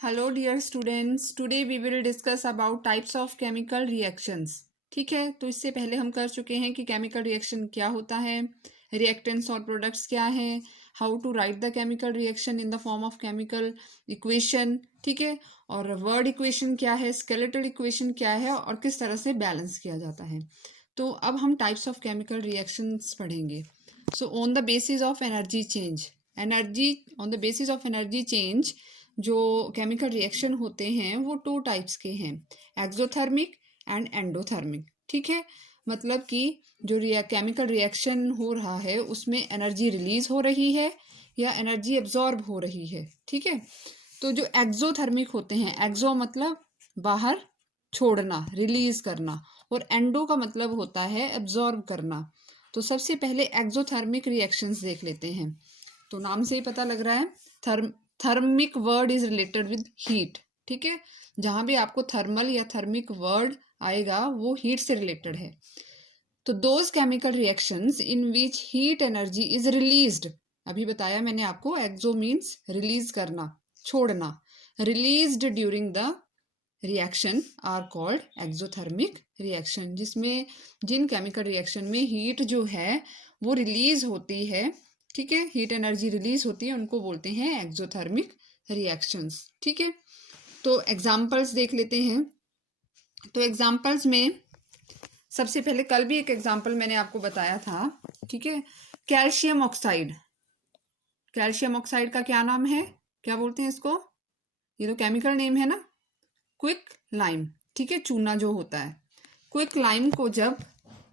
Hello dear students, today we will discuss about types of chemical reactions. ठीक है, तो इससे पहले हम कर चुके हैं कि केमिकल रिएक्शन क्या होता है, रिएक्टेंट्स और प्रोडक्ट्स क्या है, how to write the chemical reaction in the form of chemical equation. ठीक है, और वर्ड इक्वेशन क्या है, स्केलेटल इक्वेशन क्या है और किस तरह से बैलेंस किया जाता है। तो अब हम टाइप्स ऑफ केमिकल रिएक्शंस पढ़ेंगे। So on the basis of energy change, on the basis of energy change जो केमिकल रिएक्शन होते हैं वो टू टाइप्स के हैं, एक्सोथर्मिक एंड एंडोथर्मिक। ठीक है, मतलब कि जो केमिकल रिएक्शन हो रहा है उसमें एनर्जी रिलीज हो रही है या एनर्जी एब्जॉर्ब हो रही है। ठीक है, तो जो एक्सोथर्मिक होते हैं, एक्सो मतलब बाहर छोड़ना, रिलीज करना, और एंडो का मतलब होता है एब्जॉर्ब करना। तो सबसे पहले एक्सोथर्मिक रिएक्शंस देख लेते हैं। तो नाम से ही पता लग रहा है, thermic word is related with heat. ठीक है, जहां भी आपको थर्मल या थर्मिक वर्ड आएगा वो हीट से रिलेटेड है। तो those chemical reactions in which heat energy is released, अभी बताया मैंने आपको, एक्सो मीन्स रिलीज करना, छोड़ना, released during the reaction are called exothermic reaction. जिसमें जिन केमिकल रिएक्शन में हीट जो है वो रिलीज होती है, ठीक है, हीट एनर्जी रिलीज होती है, उनको बोलते हैं एक्सोथर्मिक रिएक्शंस। ठीक है, तो एग्जांपल्स देख लेते हैं। तो एग्जांपल्स में सबसे पहले कल भी एक एग्जांपल मैंने आपको बताया था। ठीक है, कैल्शियम ऑक्साइड। कैल्शियम ऑक्साइड का क्या नाम है, क्या बोलते हैं इसको, ये तो केमिकल नेम है ना, क्विक लाइम। ठीक है, चूना जो होता है, क्विक लाइम को जब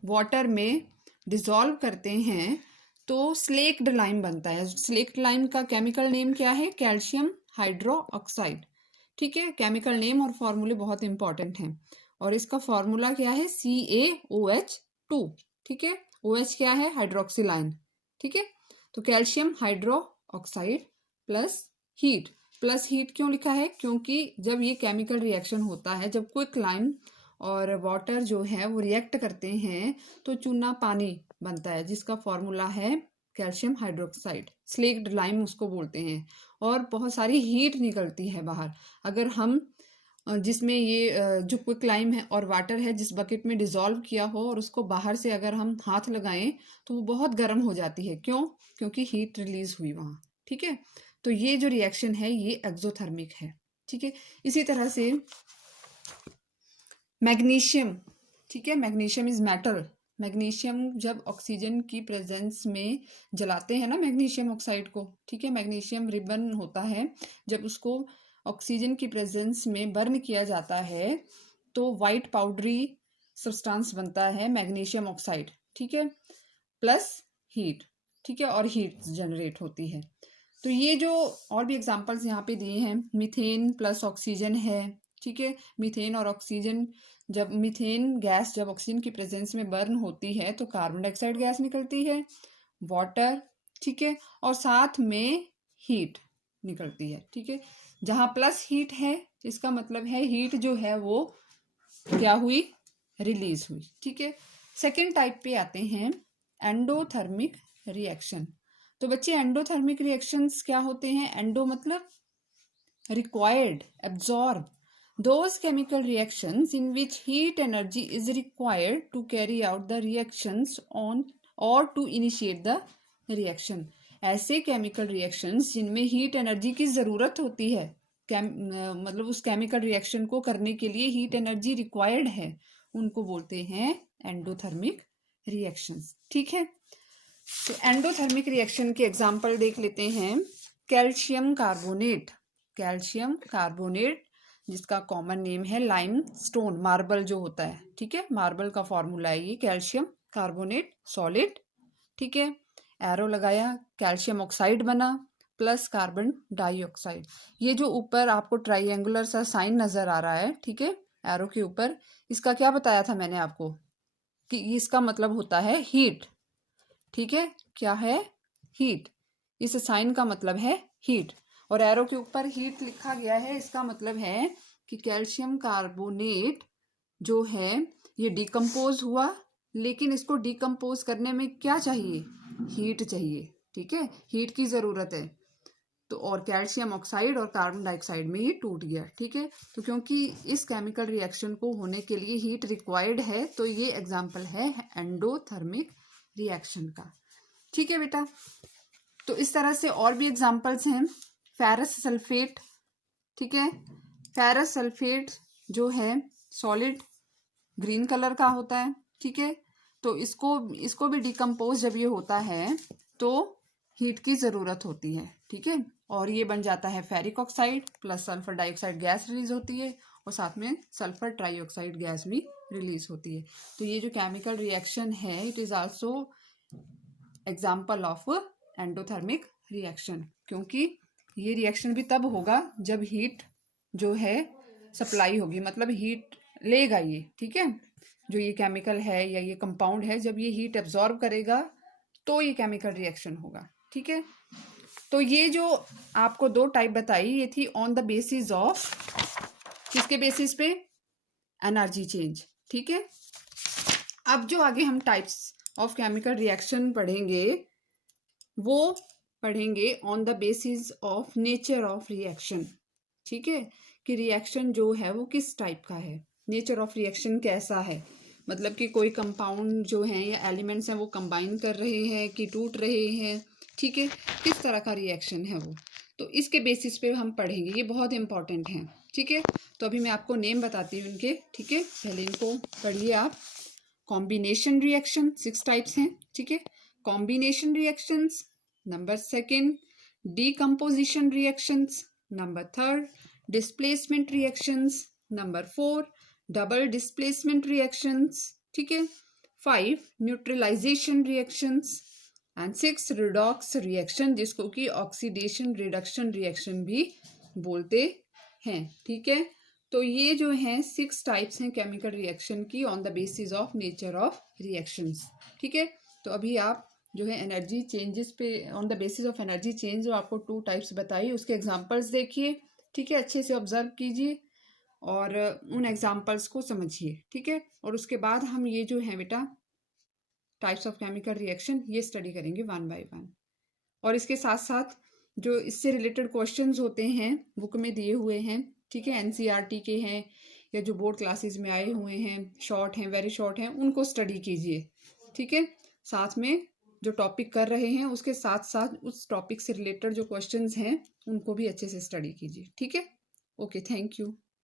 वाटर में डिसॉल्व करते हैं तो स्लेक्ड लाइम बनता है। स्लेक्ड लाइम का केमिकल नेम क्या है, कैल्शियम हाइड्रो ऑक्साइड। ठीक है, केमिकल नेम और फॉर्मूले बहुत इंपॉर्टेंट हैं, और इसका फॉर्मूला क्या है, CaOH2। ठीक है, OH क्या है, हाइड्रोक्सिल आयन। ठीक है, तो calcium hydro oxide plus heat. Plus heat क्यों लिखा है, क्योंकि जब ये केमिकल रिएक्शन होता है, जब क्विक लाइम और वाटर जो है वो रिएक्ट करते हैं तो चूना पानी बनता है, जिसका फॉर्मूला है कैल्शियम हाइड्रोक्साइड, स्लेक्ड लाइम उसको बोलते हैं। और बहुत सारी हीट निकलती है बाहर। अगर हम जिसमें ये जो क्विक लाइम है और वाटर है, जिस बकेट में डिसॉल्व किया हो और उसको बाहर से अगर हम हाथ लगाएं तो वो बहुत गर्म हो जाती है। क्यों, क्योंकि हीट रिलीज हुई वहाँ। ठीक है, तो ये जो रिएक्शन है ये एक्सोथर्मिक है। ठीक है, इसी तरह से मैग्नीशियम। ठीक है, मैग्नीशियम इज मेटल। मैग्नीशियम जब ऑक्सीजन की प्रेजेंस में जलाते हैं ना मैग्नीशियम ऑक्साइड को, ठीक है, मैग्नीशियम रिबन होता है, जब उसको ऑक्सीजन की प्रेजेंस में बर्न किया जाता है तो वाइट पाउडरी सब्सटेंस बनता है मैग्नीशियम ऑक्साइड। ठीक है, प्लस हीट। ठीक है, और हीट जनरेट होती है। तो ये जो और भी एग्जांपल्स यहाँ पे दिए हैं, मीथेन प्लस ऑक्सीजन है। ठीक है, मीथेन और ऑक्सीजन, जब मीथेन गैस जब ऑक्सीजन की प्रेजेंस में बर्न होती है तो कार्बन डाइऑक्साइड गैस निकलती है, वाटर, ठीक है, और साथ में हीट निकलती है। ठीक है, जहाँ प्लस हीट है इसका मतलब है हीट जो है वो क्या हुई, रिलीज हुई। ठीक है, सेकेंड टाइप पे आते हैं, एंडोथर्मिक रिएक्शन। तो बच्चे एंडोथर्मिक रिएक्शंस क्या होते हैं, एंडो मतलब required, absorb, those chemical reactions in which heat energy is required to carry out the reactions on or to initiate the reaction। ऐसे केमिकल रिएक्शंस जिनमें हीट एनर्जी की ज़रूरत होती है, मतलब उस केमिकल रिएक्शन को करने के लिए हीट एनर्जी रिक्वायर्ड है, उनको बोलते हैं एंडोथर्मिक रिएक्शंस। ठीक है, तो एंडोथर्मिक रिएक्शन के एग्जाम्पल देख लेते हैं। Calcium carbonate. कैल्शियम कार्बोनेट जिसका कॉमन नेम है लाइम स्टोन, मार्बल जो होता है। ठीक है, मार्बल का फॉर्मूला है ये कैल्शियम कार्बोनेट सॉलिड। ठीक है, एरो लगाया, कैल्शियम ऑक्साइड बना प्लस कार्बन डाइऑक्साइड। ये जो ऊपर आपको ट्राइंगुलर सा साइन नजर आ रहा है, ठीक है, एरो के ऊपर, इसका क्या बताया था मैंने आपको कि इसका मतलब होता है हीट। ठीक है, क्या है, हीट। इस साइन का मतलब है हीट, और एरो के ऊपर हीट लिखा गया है, इसका मतलब है कि कैल्शियम कार्बोनेट जो है ये डिकम्पोज हुआ, लेकिन इसको डिकम्पोज करने में क्या चाहिए, हीट चाहिए। ठीक है, हीट की जरूरत है। तो और कैल्शियम ऑक्साइड और कार्बन डाइऑक्साइड में ये टूट गया। ठीक है, तो क्योंकि इस केमिकल रिएक्शन को होने के लिए हीट रिक्वायर्ड है, तो ये एग्जाम्पल है एंडोथर्मिक रिएक्शन का। ठीक है बेटा, तो इस तरह से और भी एग्जाम्पल्स हैं। फेरस सल्फेट, ठीक है, फेरस सल्फेट जो है सॉलिड ग्रीन कलर का होता है। ठीक है, तो इसको भी डिकम्पोज जब ये होता है तो हीट की ज़रूरत होती है। ठीक है, और ये बन जाता है ferric oxide plus sulphur dioxide gas release होती है और साथ में सल्फर ट्राईऑक्साइड गैस भी रिलीज होती है। तो ये जो केमिकल रिएक्शन है it is also example of endothermic reaction, क्योंकि ये रिएक्शन भी तब होगा जब हीट जो है सप्लाई होगी, मतलब हीट लेगा ये। ठीक है, जो ये केमिकल है या ये कंपाउंड है, जब ये हीट एब्जॉर्ब करेगा तो ये केमिकल रिएक्शन होगा। ठीक है, तो ये जो आपको दो टाइप बताई ये थी ऑन द बेसिस ऑफ, किसके बेसिस पे, एनर्जी चेंज। ठीक है, अब जो आगे हम टाइप्स ऑफ केमिकल रिएक्शन पढ़ेंगे वो पढ़ेंगे on the basis of nature of reaction. ठीक है, कि रिएक्शन जो है वो किस टाइप का है, नेचर ऑफ रिएक्शन कैसा है, मतलब कि कोई कंपाउंड जो है या एलिमेंट्स हैं वो कंबाइन कर रहे हैं कि टूट रहे हैं। ठीक है, किस तरह का रिएक्शन है वो, तो इसके बेसिस पे हम पढ़ेंगे, ये बहुत इंपॉर्टेंट हैं। ठीक है, तो अभी मैं आपको नेम बताती हूँ इनके। ठीक है, पहले इनको पढ़िए आप। कॉम्बिनेशन रिएक्शन 6 टाइप्स हैं। ठीक है, combination reactions, number second decomposition reactions, number third displacement reactions, number 4 double displacement reactions. ठीक है, 5 neutralisation reactions and 6 redox reaction, जिसको कि ऑक्सीडेशन रिडक्शन रिएक्शन भी बोलते हैं। ठीक है, तो ये जो हैं 6 टाइप्स हैं केमिकल रिएक्शन की on the basis of nature of reactions. ठीक है, तो अभी आप जो है एनर्जी चेंजेस पे, on the basis of energy change जो आपको 2 टाइप्स बताई उसके एग्जांपल्स देखिए। ठीक है, अच्छे से ऑब्जर्व कीजिए और उन एग्जांपल्स को समझिए। ठीक है, और उसके बाद हम ये जो है बेटा टाइप्स ऑफ केमिकल रिएक्शन ये स्टडी करेंगे 1 बाय 1, और इसके साथ साथ जो इससे रिलेटेड क्वेश्चंस होते हैं बुक में दिए हुए हैं। ठीक है, एनसीईआरटी के हैं या जो बोर्ड क्लासेस में आए हुए हैं, शॉर्ट हैं, वेरी शॉर्ट हैं, उनको स्टडी कीजिए। ठीक है, साथ में जो टॉपिक कर रहे हैं उसके साथ साथ उस टॉपिक से रिलेटेड जो क्वेश्चंस हैं उनको भी अच्छे से स्टडी कीजिए। ठीक है, ओके, थैंक यू।